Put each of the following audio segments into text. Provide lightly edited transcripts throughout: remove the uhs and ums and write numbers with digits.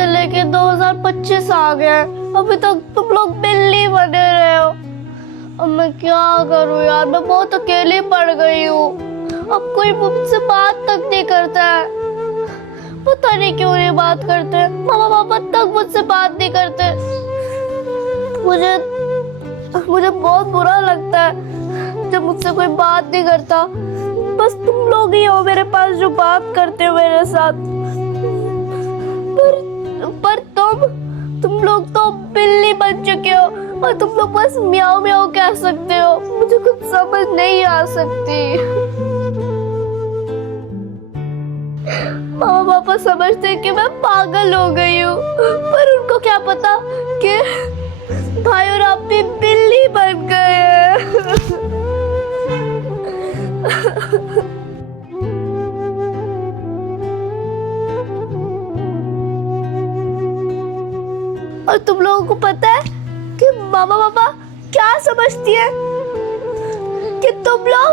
से लेके 2025 आ गया, अभी तक तुम लोग बिल्ली बने रहे हो। अब मैं क्या करूं यार, मैं बहुत अकेली पड़ गई हूँ। अब कोई मुझसे बात तक नहीं करता है, पता नहीं क्यों नहीं बात करते। मामा पापा तक मुझसे बात नहीं करते। मुझे बहुत बुरा लगता है जब मुझसे कोई बात नहीं करता। बस तुम लोग ही हो मेरे पास जो बात करते हो मेरे साथ। पर तुम लोग तो बिल्ली बन चुके हो और तुम लोग बस म्याऊ म्याऊ कह सकते हो। मुझे कुछ समझ नहीं आ सकती। मामा पापा समझते हैं कि मैं पागल हो गई हूँ, पर उनको क्या पता कि भाई और आप भी बिल्ली बन गए हैं। और तुम लोगों को पता है कि मामा पापा क्या समझती है कि तुम लोग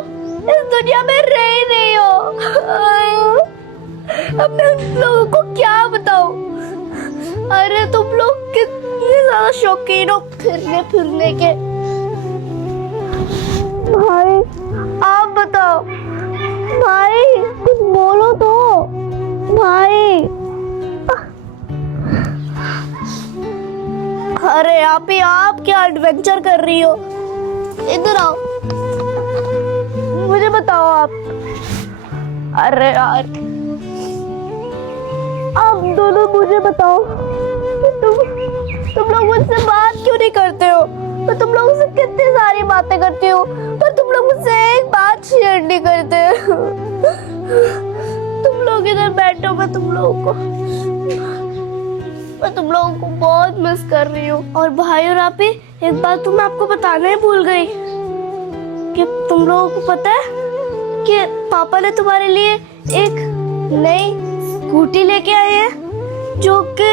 इस दुनिया में रह ही नहीं हो। अब मैं उन लोगों को क्या बताऊं। अरे तुम लोग कितने ज्यादा शौकीन हो फिरने के। भाई आप बताओ, भाई कुछ बोलो तो भाई। अरे आप क्या एडवेंचर कर रही हो, इधर आओ, मुझे बताओ आप। अरे यार आप दोनों मुझे बताओ कि तुम लोग मुझसे बात क्यों नहीं करते हो। मैं तुम लोगों से कितनी सारी बातें करती हूँ, पर तुम लोग मुझसे एक बात शेयर नहीं करते। तुम लोग इधर बैठो, मैं तुम लोगों को बहुत मिस कर रही हूँ। और भाई और आप ही, एक बात तो मैं आपको बताना ही भूल गई कि तुम लोगों को पता है कि पापा ने तुम्हारे लिए एक नई स्कूटी लेके आए हैं जो कि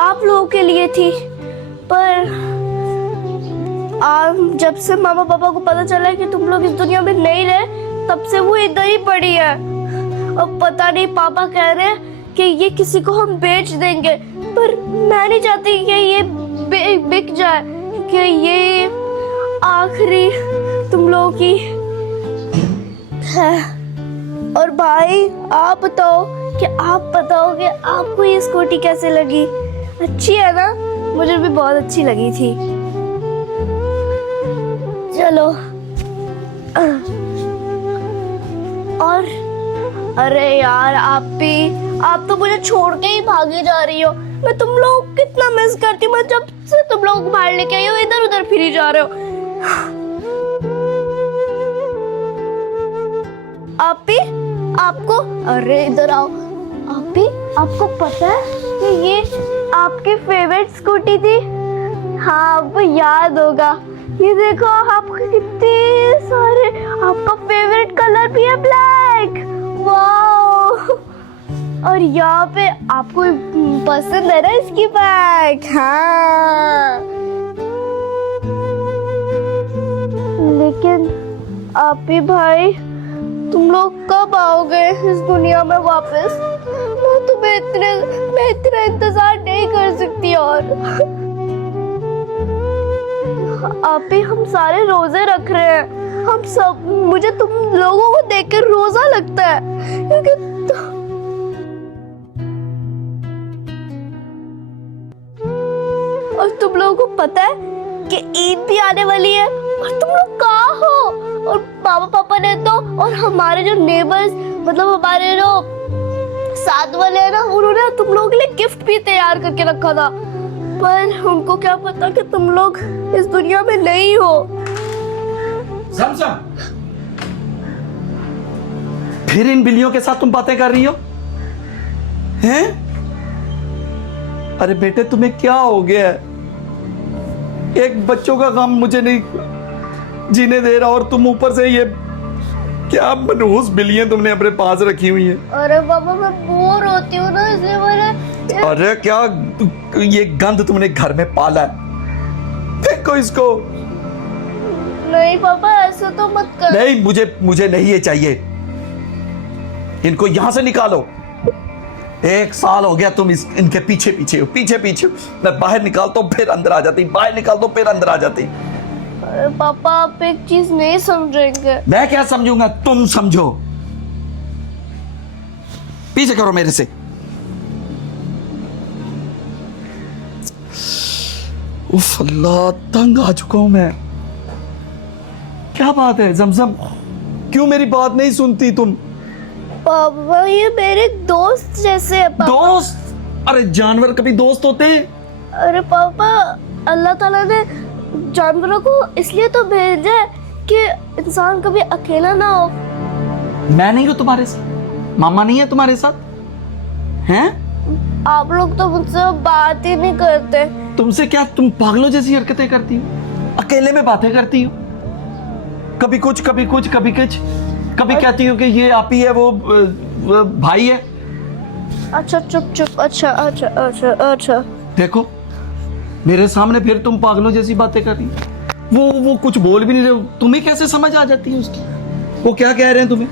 आप लोगों के लिए थी। पर जब से मामा पापा को पता चला कि तुम लोग इस दुनिया में नहीं रहे, तब से वो इधर ही पड़ी है। और पता नहीं, पापा कह रहे हैं कि ये किसी को हम बेच देंगे, पर मैं नहीं चाहती कि ये बिक जाए, कि ये आखिरी तुम लोगों की है। और भाई आप बताओ कि आपको ये स्कूटी कैसे लगी, अच्छी है ना? मुझे भी बहुत अच्छी लगी थी। चलो। और अरे यार आप तो मुझे छोड़ के ही भागी जा रही हो। मैं तुम लोग कितना मिस करती हूँ। मैं जब से तुम लोग को बाहर लेके आई हो, इधर उधर फिरी जा रहे हो। आपको अरे इधर आओ। आपको पता है कि ये आपकी फेवरेट स्कूटी थी? हाँ, आपको याद होगा। ये देखो, आपके कितने सारे, आपका फेवरेट कलर भी है ब्लैक। वाओ! और यहाँ पे आपको पसंद है ना इसकी बैग? हाँ। लेकिन आप ही भाई, तुम लोग कब आओगे इस दुनिया में वापस? मैं इतना इंतजार नहीं कर सकती। और आप ही, हम सारे रोजे रख रहे हैं। हम सब, मुझे तुम लोगों को देखकर रोजा लगता है, क्योंकि और तुम लोगों को पता है कि ईद भी आने वाली है, और तुम लोग कहाँ हो? और मामा पापा ने तो, और हमारे जो नेबर्स, मतलब हमारे जो साथ वाले हैं ना, उन्होंने तुम लोगों के लिए गिफ्ट भी तैयार करके रखा था। पर उनको क्या पता कि तुम लोग इस दुनिया में नहीं हो। समझा? फिर इन बिल्लियों के साथ तुम बातें कर रही हो हैं? अरे बेटे, तुम्हें क्या हो गया है? एक बच्चों का गम मुझे नहीं जीने दे रहा, और तुम ऊपर से ये क्या मनहूस बिल्लियां तुमने अपने पास रखी हुई हैं। अरे बाबा, मैं बोर होती हूँ ना, इसलिए मैंने। अरे क्या ये गंद तुमने घर में पाला है? फेंको इसको। नहीं पापा, ऐसा तो मत कर। नहीं, मुझे नहीं ये चाहिए। इनको यहां से निकालो। 1 साल हो गया तुम इनके पीछे पीछे हो, पीछे पीछे हो। मैं बाहर निकालता हूँ फिर अंदर आ जाती, बाहर निकालता हूँ फिर अंदर आ जाती। अरे पापा आप एक चीज नहीं समझेंगे। मैं क्या समझूंगा, तुम समझो। पीछे करो मेरे से। उफ अल्लाह, तंग आ चुका हूं मैं। क्या बात है जमजम, क्यों मेरी बात नहीं सुनती तुम? पापा ये मेरे दोस्त जैसे है पापा। दोस्त? अरे जानवर कभी दोस्त होते हैं? अरे पापा अल्लाह ताला ने जानवरों को इसलिए तो भेजा है कि इंसान कभी अकेला ना हो। मैं नहीं हूं तुम्हारे साथ, मामा नहीं है तुम्हारे साथ हैं? आप लोग तो मुझसे बात ही नहीं करते। तुमसे क्या, तुम पागलों जैसी हरकतें करती हो, अकेले में बातें करती हो, कभी कुछ कभी कुछ कभी कुछ, कभी कहती हो कि ये आप ही है, वो भाई है। अच्छा चुप चुप, अच्छा अच्छा अच्छा अच्छा। देखो मेरे सामने फिर तुम पागलों जैसी बातें कर रही हो। वो कुछ बोल भी नहीं रहे हो, तुम्हें कैसे समझ आ जाती है उसकी, वो क्या कह रहे हैं तुम्हें?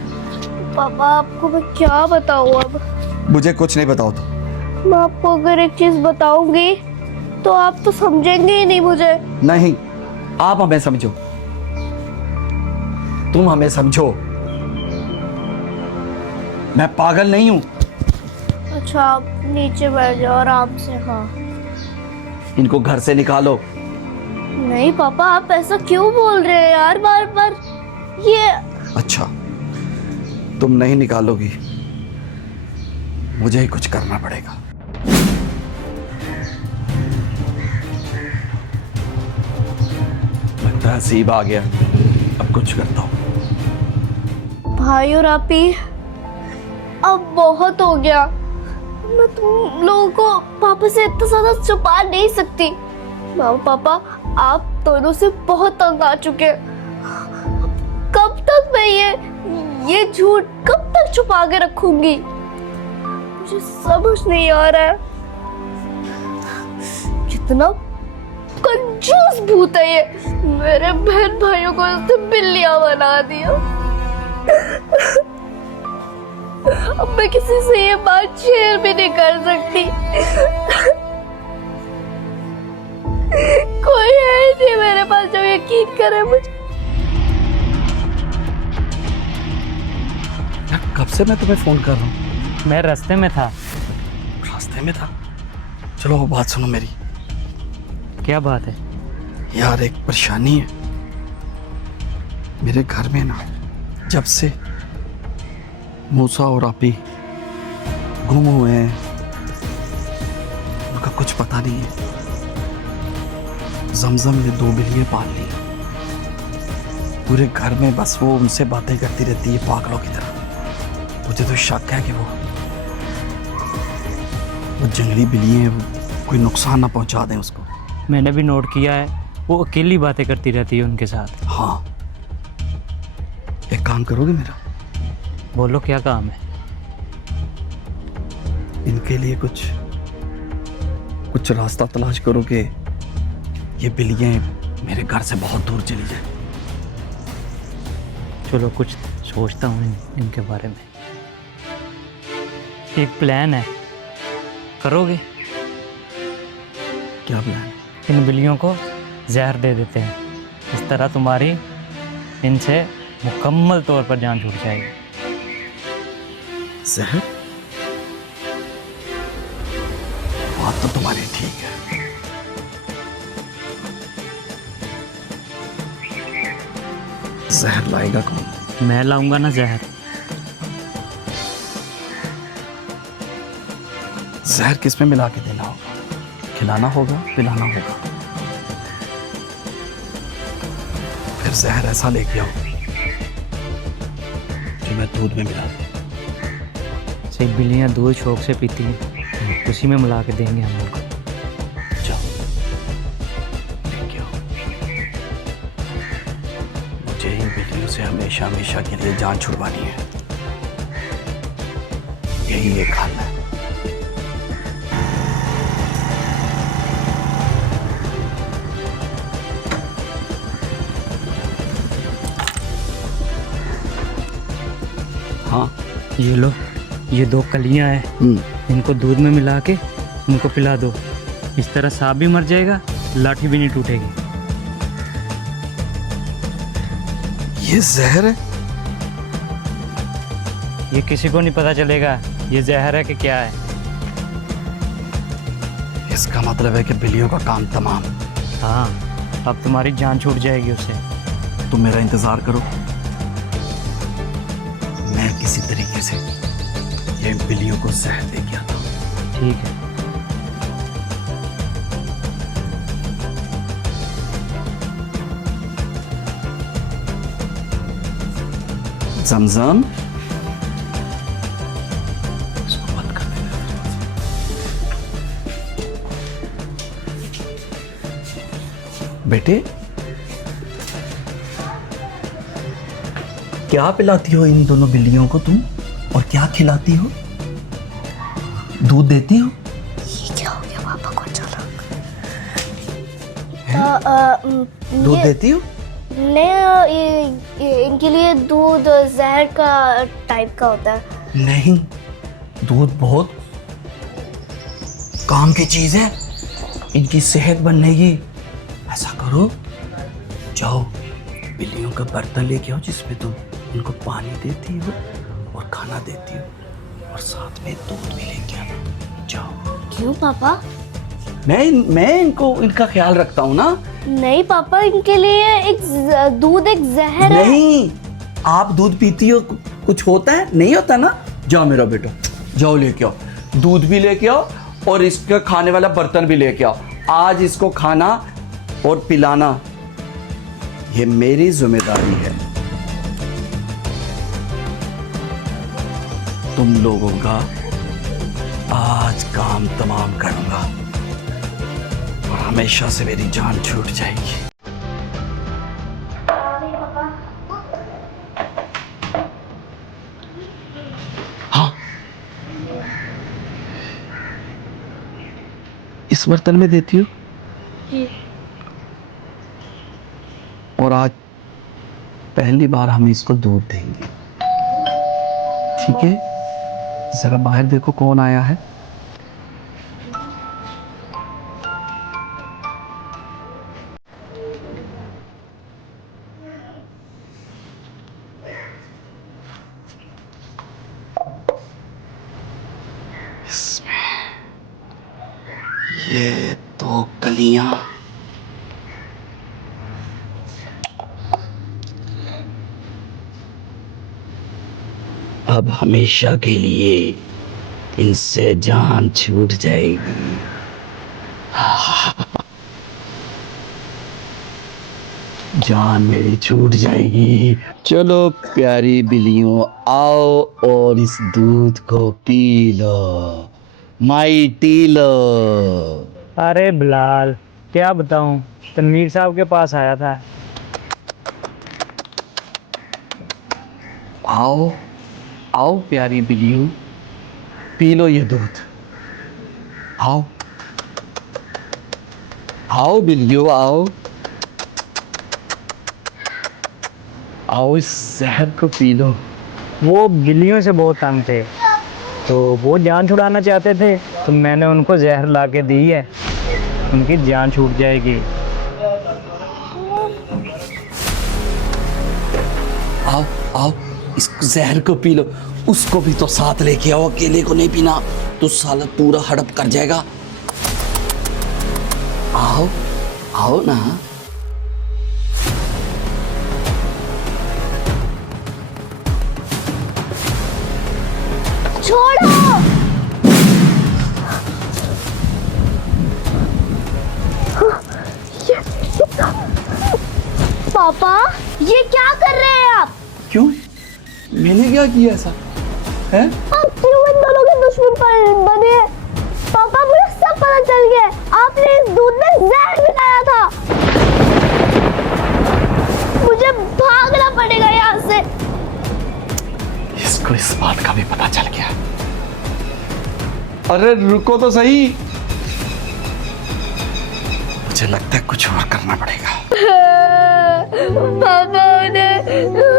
पापा आपको मैं क्या बताऊं अब? मुझे कुछ नहीं बताओ तो। मैं आपको अगर एक चीज बताऊंगी तो आप तो समझेंगे ही नहीं मुझे। नहीं, आप हमें समझो, तुम हमें समझो। मैं पागल नहीं हूं। अच्छा आप नीचे बैठ जाओ आराम से। हाँ इनको घर से निकालो। नहीं पापा आप ऐसा क्यों बोल रहे हैं यार बार बार? ये अच्छा तुम नहीं निकालोगी, मुझे ही कुछ करना पड़ेगा। लगता है सीब आ गया, अब कुछ करता हूं। भाई और आपी अब बहुत हो गया। मैं तुम लोगों को पापा से इतना ज्यादा छुपा नहीं सकती। मामा पापा आप दोनों से बहुत तंग आ चुके हैं। कब तक मैं ये झूठ कब तक छुपा के रखूंगी? मुझे समझ नहीं आ रहा है। कितना कंजूस भूत है ये, मेरे बहन भाइयों को इसने बिल्लियां बना दिया। अब मैं किसी से ये बात शेयर भी नहीं कर सकती। कोई है ही नहीं मेरे पास जो यकीन करे मुझे। कब से मैं तुम्हें फोन कर रहा हूं? मैं रास्ते में था। रास्ते में था? चलो वो बात सुनो मेरी। क्या बात है? यार एक परेशानी है मेरे घर में ना, जब से मूसा और आपी गुम हुए हैं, उनका कुछ पता नहीं है। जमजम ने 2 बिल्लियां पाल ली, पूरे घर में बस वो उनसे बातें करती रहती है पागलों की तरह। मुझे तो शक है कि वो जंगली बिल्लियां कोई नुकसान ना पहुंचा दें उसको। मैंने भी नोट किया है, वो अकेली बातें करती रहती है उनके साथ। हाँ, एक काम करोगे मेरा? बोलो क्या काम है? इनके लिए कुछ रास्ता तलाश करो कि ये बिल्लियां मेरे घर से बहुत दूर चली जाए। चलो कुछ सोचता हूँ इनके बारे में। एक प्लान है, करोगे? क्या प्लान? इन बिल्लियों को जहर दे देते हैं, इस तरह तुम्हारी इनसे मुकम्मल तौर पर जान छूट जाएगी। जहर? बात तो तुम्हारी ठीक है, जहर लाएगा कौन? मैं लाऊंगा ना जहर। जहर किस में मिला के देना होगा? खिलाना होगा, पिलाना होगा। फिर जहर ऐसा लेके आओ जो मैं दूध में मिला दूं। सिर्फ बिल्लियाँ दूध शौक से पीती हैं, उसी में मिला के देंगे हम उनको। जाओ लेके आओ। मुझे इन बिल्लियों से हमेशा हमेशा के लिए जान छुड़वानी है, यही एक हल है। हाँ ये लो, ये 2 कलियां हैं, इनको दूध में मिला के उनको पिला दो। इस तरह सांप भी मर जाएगा, लाठी भी नहीं टूटेगी। ये जहर है? ये किसी को नहीं पता चलेगा ये जहर है कि क्या है। इसका मतलब है कि बिल्लियों का काम तमाम। हाँ, अब तुम्हारी जान छूट जाएगी उससे। तुम मेरा इंतजार करो, मैं किसी तरीके से ये बिल्लियों को जहर दे के आता हूँ। ठीक है। जमजम, इसको बंद कर देना। बेटे, क्या पिलाती हो इन दोनों बिल्लियों को तुम, और क्या खिलाती हो? दूध देती हो? ये क्या हो गया पापा को अचानक? दूध देती हो? नहीं, ये इनके लिए दूध जहर का टाइप का होता है। नहीं, दूध बहुत काम की चीज है, इनकी सेहत बनने की। ऐसा करो, जाओ बिल्लियों का बर्तन लेके आओ जिसमें तुम उनको पानी देती हो और खाना देती हो, और साथ में दूध भी लेके आना। जाओ। क्यों पापा? मैं इनको इनका ख्याल रखता हूँ ना। नहीं पापा, इनके लिए दूध एक जहर है। नहीं, आप दूध पीती हो, कुछ होता है? नहीं होता ना। जाओ मेरा बेटा, जाओ लेके आओ, दूध भी लेके आओ और इसका खाने वाला बर्तन भी लेके आओ। आज इसको खाना और पिलाना ये मेरी जिम्मेदारी है। तुम लोगों का आज काम तमाम करूंगा और हमेशा से मेरी जान छूट जाएगी। हाँ, इस बर्तन में देती हो। और आज पहली बार हम इसको दूध देंगे, ठीक है? जरा बाहर देखो कौन आया है। इसमें ये तो कलियां, अब हमेशा के लिए इनसे जान छूट जाएगी। जान मेरी छूट जाएगी। चलो प्यारी बिल्लियों, आओ और इस दूध को पी लो, माइटी लो। अरे बिलाल, क्या बताऊं, तनवीर साहब के पास आया था। आओ आओ प्यारी बिल्लियों, पी लो ये दूध। आओ आओ बिल्लियों, आओ आओ, इस जहर को पी लो। वो बिल्लियों से बहुत तंग थे, तो वो जान छुड़ाना चाहते थे, तो मैंने उनको जहर ला के दी है, उनकी जान छूट जाएगी। आओ आओ, इस जहर को पी लो। उसको भी तो साथ लेके आओ, अकेले को नहीं पीना तो साला पूरा हड़प कर जाएगा। आओ आओ ना। छोड़ो। पापा, ये क्या कर रहे हैं आप? क्यों? मैंने क्या किया ऐसा है? आप क्यों इन दोनों के दुश्मन बने? पापा, मुझे सब पता चल गया। आपने इस दूध में जहर मिलाया था। मुझे भागना पड़ेगा यहाँ से। इसको इस बात का भी पता चल गया। अरे रुको तो सही, मुझे लगता है कुछ और करना पड़ेगा। पापा ने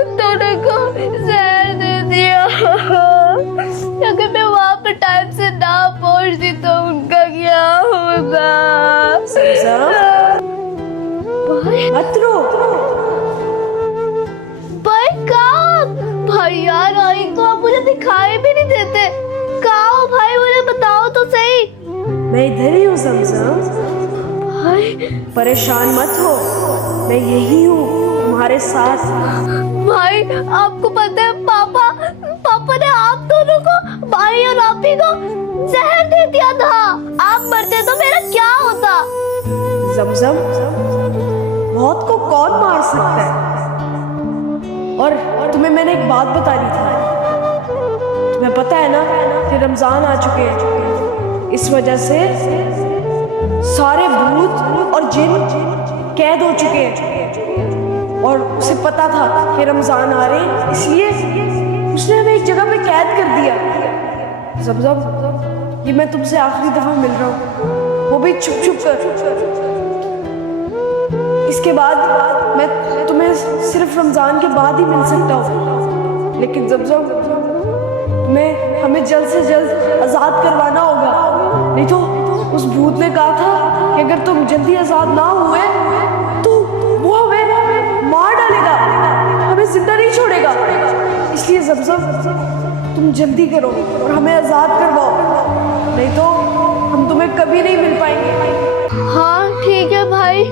दोनों को जहर दे दिया। अगर मैं वहां पर टाइम से ना नहीं तो उनका क्या होगा? भाई मत रो। भाई कहाँ? भाई यार आई तो आप मुझे दिखाई भी नहीं देते। कहाँ हो भाई, मुझे बताओ तो सही। मैं इधर ही हूँ जमजम, भाई परेशान मत हो, मैं यही हूँ तुम्हारे साथ। भाई आपको पता है पापा ने आप दोनों को, भाई और आपी को जहर दे दिया था। आप मरते तो मेरा क्या होता? जमजम, मौत को कौन मार सकता है? और तुम्हें मैंने एक बात बतानी थी। तुम्हें पता है ना कि रमजान आ चुके हैं, इस वजह से सारे भूत और जिन कैद हो चुके हैं। और उसे पता था कि रमजान आ रहे हैं, इसलिए उसने हमें एक जगह पे कैद कर दिया। जमजम, ये मैं तुमसे आखिरी दफा मिल रहा हूँ, वो भी छुप छुप कर। इसके बाद मैं तुम्हें सिर्फ रमजान के बाद ही मिल सकता हूँ। लेकिन जमजम, तुम्हें हमें जल्द से जल्द आजाद करवाना होगा, नहीं तो उस भूत ने कहा था कि अगर तुम जल्दी आजाद ना हुए तो वो हमें मार डालेगा, हमें जिंदा नहीं छोड़ेगा। इसलिए जमजम, तुम जल्दी करो और हमें आजाद करवाओ, नहीं तो हम तुम्हें कभी नहीं मिल पाएंगे। हाँ ठीक है भाई,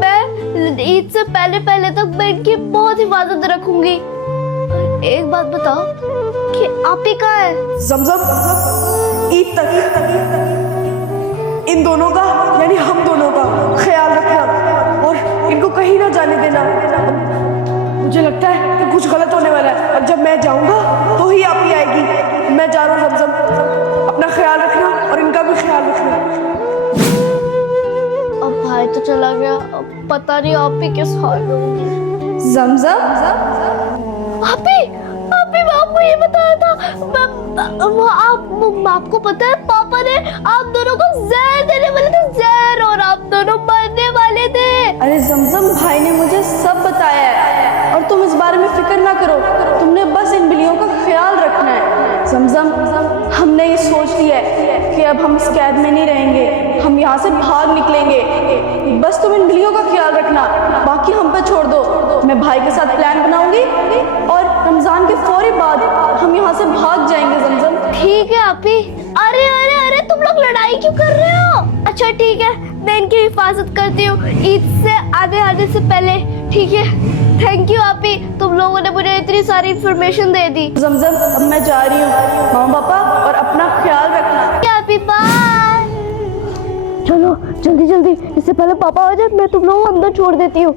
मैं ईद से पहले तक मैं इनकी बहुत हिफाजत रखूंगी। एक बात बताओ कि आप ही कहाँ है? जमजम, ईद तक इन दोनों का यानी हम दोनों का ख्याल रखना और इनको कहीं ना जाने देना। मुझे लगता है कि कुछ गलत होने वाला है, और जब मैं जाऊंगा तो ही आप ही आएगी। मैं जा रहा हूँ जमजम, अपना ख्याल रखना और इनका भी ख्याल रखना। अब भाई तो चला गया, अब पता नहीं आप ही किस हाल में होंगे। जमजम, आप ही मैं आपको ये बताया था, आपको पता है पापा ने आप दोनों को जहर देने वाले थे, जहर, और आप दोनों मरने वाले थे। अरे जमजम, भाई ने मुझे सब बताया है और तुम इस बारे में फिक्र ना करो, तुमने बस इन बिल्लियों का ख्याल रखना है। जमजम, हमने ये सोच लिया है कि अब हम इस कैद में नहीं रहेंगे, हम यहाँ से भाग निकलेंगे। बस तुम इन बिल्लियों का ख्याल रखना, बाकी हम पे छोड़ दो। मैं भाई के साथ प्लान बनाऊंगी और रमजान के फौरी बाद हम यहाँ से भाग जाएंगे। जमजम, ठीक है आप ही। अरे तुम लोग लड़ाई क्यों कर रहे हो? अच्छा ठीक है, मैं इनकी हिफाजत करती हूँ ईद से आने से पहले, ठीक है? थैंक यू आप ही, तुम लोगों ने मुझे इतनी सारी इंफॉर्मेशन दे दी। जमजम, अब मैं जा रही हूँ, मामा पापा और अपना ख्याल रखना। आप ही बाय। चलो जल्दी, इससे पहले पापा आ जाए, मैं तुम लोगों को अंदर छोड़ देती हूँ।